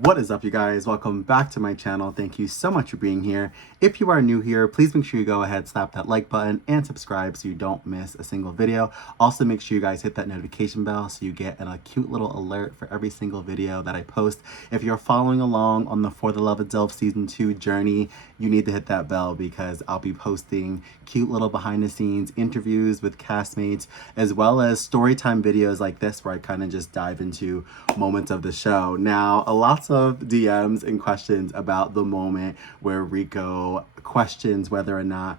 What is up, you guys? Welcome back to my channel. Thank you so much for being here. If you are new here, please make sure you go ahead, slap that like button and subscribe so you don't miss a single video. Also, make sure you guys hit that notification bell so you get a cute little alert for every single video that I post. If you're following along on the For the Love of DILFS Season 2 journey, you need to hit that bell because I'll be posting cute little behind the scenes interviews with castmates, as well as storytime videos like this where I kind of just dive into moments of the show. Now, lots of DMs and questions about the moment where Rico questions whether or not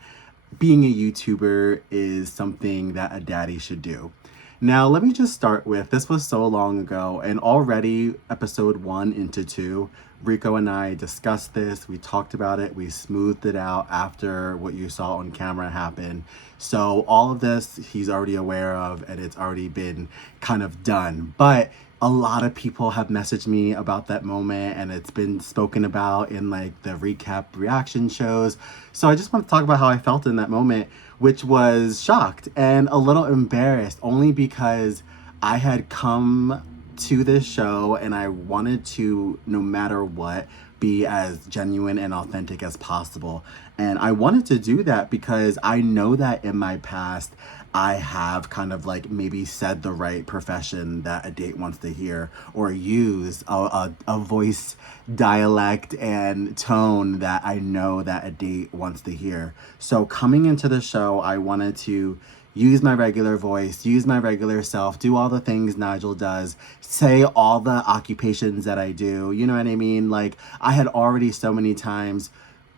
being a YouTuber is something that a daddy should do. Now, let me just start with, this was so long ago, and already episode 1 into 2, Rico and I discussed this, we talked about it, we smoothed it out after what you saw on camera happened. So all of this he's already aware of and it's already been kind of done. But a lot of people have messaged me about that moment and it's been spoken about in like the recap reaction shows. So I just want to talk about how I felt in that moment, which was shocked and a little embarrassed, only because I had come to this show and I wanted to, no matter what, be as genuine and authentic as possible. And I wanted to do that because I know that in my past, I have kind of like maybe said the right profession that a date wants to hear, or use a voice dialect and tone that I know that a date wants to hear. So coming into the show, I wanted to use my regular voice, use my regular self, do all the things Nigel does, say all the occupations that I do, you know what I mean? Like, I had already so many times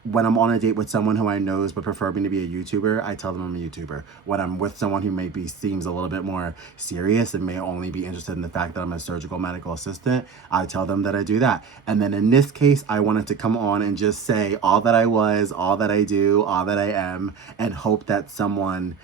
when I'm on a date with someone who I knows would prefer me to be a YouTuber, I tell them I'm a YouTuber. When I'm with someone who maybe seems a little bit more serious and may only be interested in the fact that I'm a surgical medical assistant, I tell them that I do that. And then in this case, I wanted to come on and just say all that I was, all that I do, all that I am, and hope that someone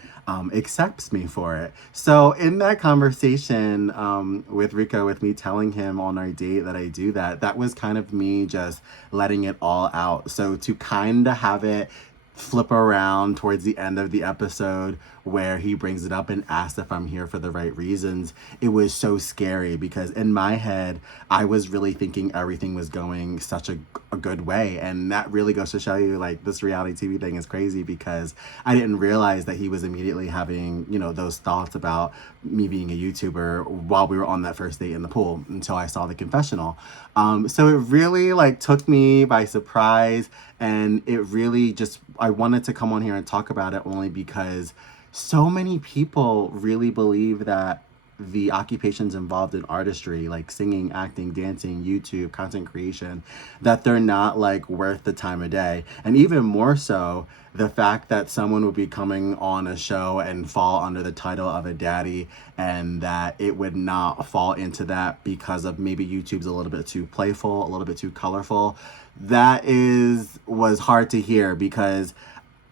accepts me for it. So in that conversation with Rico, with me telling him on our date that I do that, that was kind of me just letting it all out. So to kind of have it flip around towards the end of the episode where he brings it up and asks if I'm here for the right reasons, it was so scary because in my head, I was really thinking everything was going such a good way. And that really goes to show you, like, this reality TV thing is crazy because I didn't realize that he was immediately having, you know, those thoughts about me being a YouTuber while we were on that first date in the pool until I saw the confessional. So it really like took me by surprise, and it really just, I wanted to come on here and talk about it only because so many people really believe that the occupations involved in artistry, like singing, acting, dancing, YouTube, content creation, that they're not like worth the time of day. And even more so, the fact that someone would be coming on a show and fall under the title of a daddy, and that it would not fall into that because of maybe YouTube's a little bit too playful, a little bit too colorful. That was hard to hear because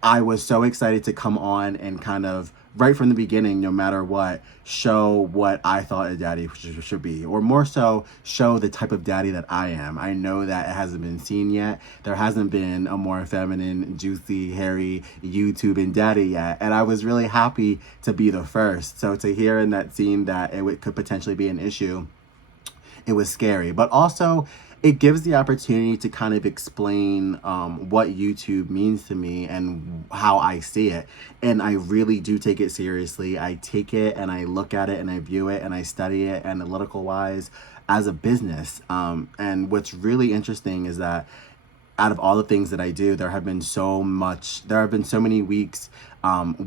I was so excited to come on and kind of, right from the beginning, no matter what, show what I thought a daddy should be, or more so, show the type of daddy that I am. I know that it hasn't been seen yet. There hasn't been a more feminine, juicy, hairy YouTubing daddy yet, and I was really happy to be the first. So to hear in that scene that it could potentially be an issue, it was scary, but also it gives the opportunity to kind of explain what YouTube means to me and how I see it. And I really do take it seriously. I take it and I look at it and I view it and I study it analytical wise as a business. And what's really interesting is that out of all the things that I do, there have been so many weeks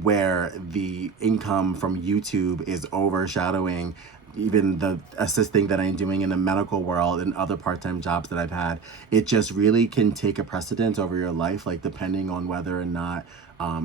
where the income from YouTube is overshadowing even the assisting that I'm doing in the medical world and other part-time jobs that I've had. It just really can take a precedence over your life, like depending on whether or not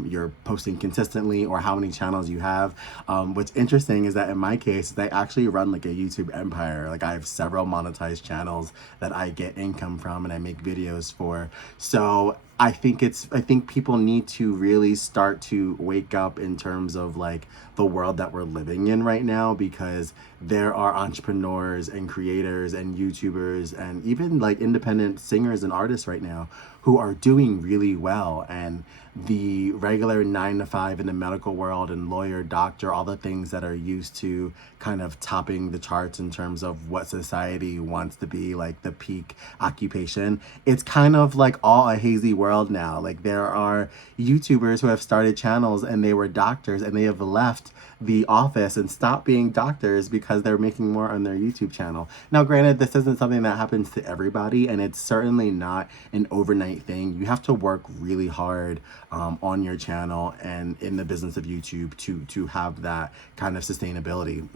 you're posting consistently or how many channels you have. What's interesting is that in my case, I actually run like a YouTube empire. Like I have several monetized channels that I get income from and I make videos for. So I think people need to really start to wake up in terms of like the world that we're living in right now, because there are entrepreneurs and creators and YouTubers and even like independent singers and artists right now who are doing really well. And the the regular 9 to 5 in the medical world and lawyer, doctor, all the things that are used to kind of topping the charts in terms of what society wants to be like the peak occupation. It's kind of like all a hazy world now. Like there are YouTubers who have started channels and they were doctors and they have left the office and stopped being doctors because they're making more on their YouTube channel. Now, granted, this isn't something that happens to everybody, and it's certainly not an overnight thing. You have to work really hard on your channel and in the business of YouTube to have that kind of sustainability.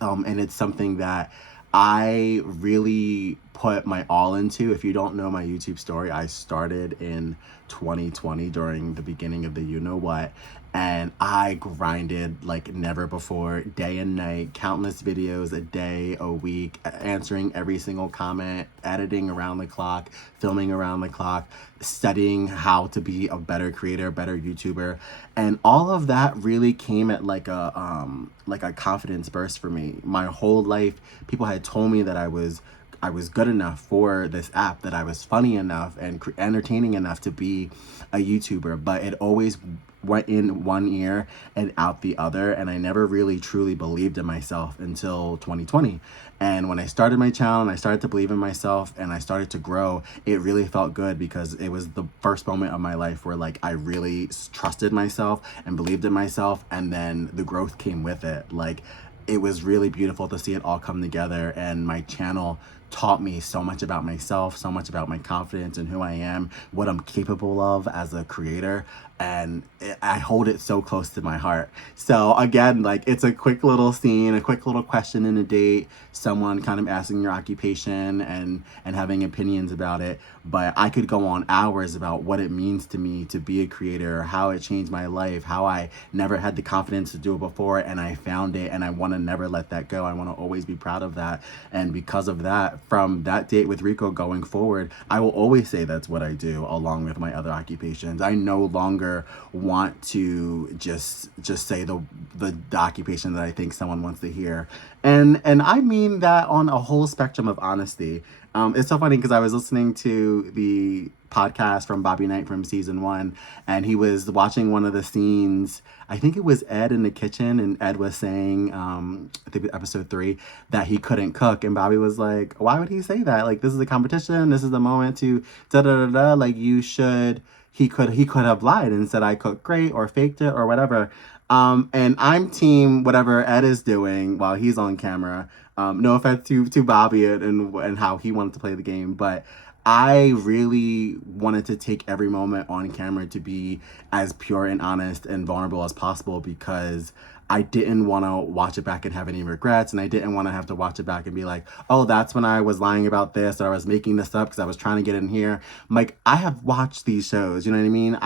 And it's something that I really put my all into. If you don't know my YouTube story, I started in 2020 during the beginning of the you-know-what, and I grinded like never before, day and night, countless videos a day, a week, answering every single comment, editing around the clock, filming around the clock, studying how to be a better creator, better YouTuber. And all of that really came at like a confidence burst for me. My whole life, people had told me that I was good enough for this app, that I was funny enough and entertaining enough to be a YouTuber, but it always went in one ear and out the other, and I never really truly believed in myself until 2020. And when I started my channel and I started to believe in myself and I started to grow, it really felt good because it was the first moment of my life where like I really trusted myself and believed in myself, and then the growth came with it. Like it was really beautiful to see it all come together, and my channel taught me so much about myself, so much about my confidence and who I am, what I'm capable of as a creator, and I hold it so close to my heart. So again, like it's a quick little scene, a quick little question in a date, someone kind of asking your occupation and having opinions about it, but I could go on hours about what it means to me to be a creator, how it changed my life, how I never had the confidence to do it before and I found it, and I want to never let that go. I want to always be proud of that, and because of that, from that date with Rico going forward, I will always say that's what I do along with my other occupations. I no longer want to just say the occupation that I think someone wants to hear, and I mean that on a whole spectrum of honesty. It's so funny because I was listening to the podcast from Bobby Knight from season 1, and he was watching one of the scenes. I think it was Ed in the kitchen, and Ed was saying, I think episode 3, that he couldn't cook, and Bobby was like, "Why would he say that? Like, this is a competition. This is the moment to da da da da. Like, you should." He could have lied and said I cooked great or faked it or whatever. And I'm team whatever Ed is doing while he's on camera. No offense to Bobby and how he wanted to play the game, but I really wanted to take every moment on camera to be as pure and honest and vulnerable as possible, because I didn't want to watch it back and have any regrets, and I didn't want to have to watch it back and be like, oh, that's when I was lying about this, or I was making this up because I was trying to get in here. Like, I have watched these shows, you know what I mean?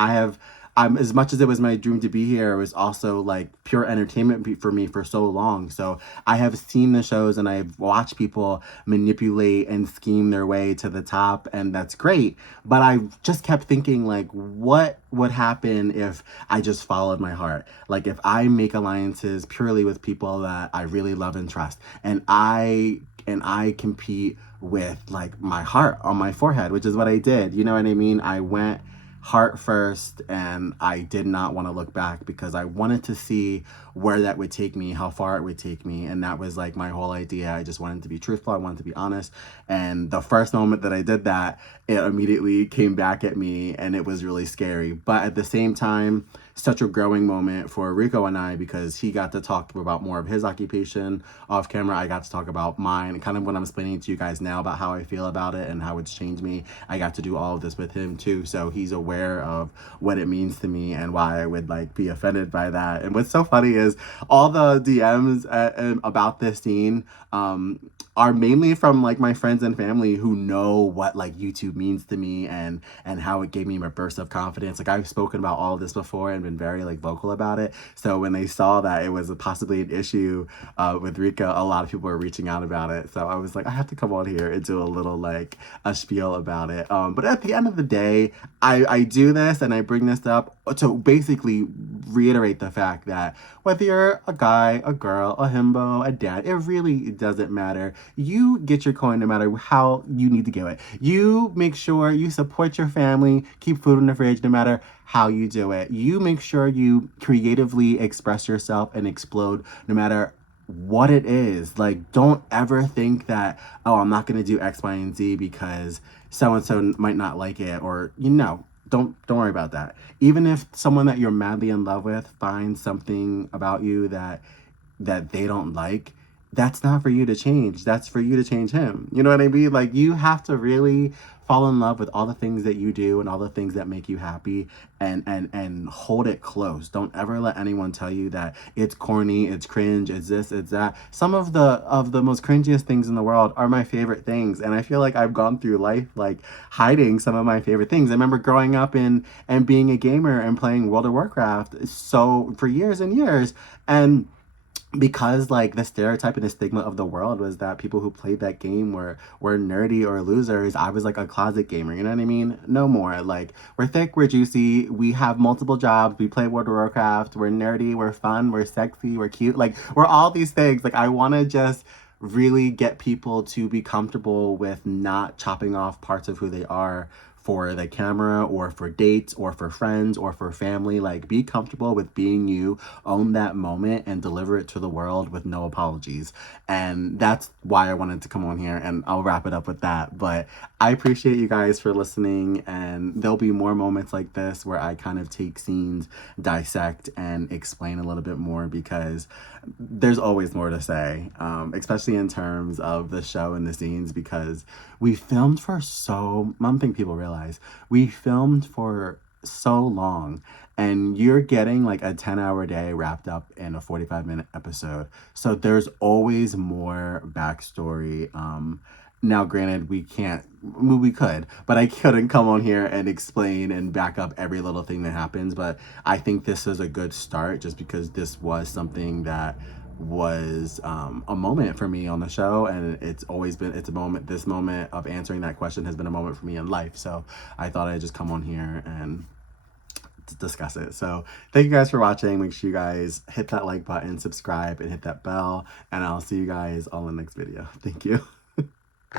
As much as it was my dream to be here, it was also like pure entertainment for me for so long. So I have seen the shows and I've watched people manipulate and scheme their way to the top, and that's great. But I just kept thinking, like, what would happen if I just followed my heart? Like, if I make alliances purely with people that I really love and trust, and I compete with like my heart on my forehead, which is what I did. You know what I mean? I went heart first, and I did not want to look back because I wanted to see where that would take me, how far it would take me. And that was like my whole idea. I just wanted to be truthful. I wanted to be honest. And the first moment that I did that, it immediately came back at me, and it was really scary. But at the same time, such a growing moment for Rico and I, because he got to talk about more of his occupation off camera. I got to talk about mine, kind of what I'm explaining to you guys now about how I feel about it and how it's changed me. I got to do all of this with him too, so he's aware of what it means to me and why I would like be offended by that. And what's so funny is all the DMs about this scene are mainly from like my friends and family who know what like YouTube means to me and how it gave me a burst of confidence. Like, I've spoken about all of this before and been very like vocal about it. So when they saw that it was possibly an issue with Rika, a lot of people were reaching out about it. So I was like, I have to come on here and do a little like a spiel about it. But at the end of the day, I do this and I bring this up to basically reiterate the fact that whether you're a guy, a girl, a himbo, a dad, it really doesn't matter. You get your coin no matter how you need to give it. You make sure you support your family, keep food in the fridge no matter how you do it. You make sure you creatively express yourself and explode no matter what it is. Like, don't ever think that, oh, I'm not gonna do X, Y, and Z because so and so might not like it, or don't worry about that. Even if someone that you're madly in love with finds something about you that they don't like, that's not for you to change. That's for you to change him. You know what I mean? Like, you have to really fall in love with all the things that you do and all the things that make you happy, and hold it close. Don't ever let anyone tell you that it's corny, it's cringe, it's this, it's that. Some of the most cringiest things in the world are my favorite things, and I feel like I've gone through life like hiding some of my favorite things. I remember growing up and being a gamer and playing World of Warcraft so for years and years, and because like the stereotype and the stigma of the world was that people who played that game were nerdy or losers. I was like a closet gamer, you know what I mean? No more. Like, we're thick, we're juicy, we have multiple jobs, we play World of Warcraft, we're nerdy, we're fun, we're sexy, we're cute, like we're all these things. Like, I want to just really get people to be comfortable with not chopping off parts of who they are for the camera or for dates or for friends or for family. Like, be comfortable with being you, own that moment, and deliver it to the world with no apologies. And that's why I wanted to come on here, and I'll wrap it up with that. But I appreciate you guys for listening, and there'll be more moments like this where I kind of take scenes, dissect, and explain a little bit more, because there's always more to say, especially in terms of the show and the scenes, because we filmed for so, I don't think people realize, we filmed for so long, and you're getting like a 10-hour day wrapped up in a 45-minute episode. So there's always more backstory. Now, granted, we could, but I couldn't come on here and explain and back up every little thing that happens. But I think this is a good start, just because this was something that was a moment for me on the show, and it's a moment. This moment of answering that question has been a moment for me in life. So I thought I'd just come on here and discuss it. So thank you guys for watching. Make sure you guys hit that like button, subscribe, and hit that bell, and I'll see you guys all in the next video. Thank you.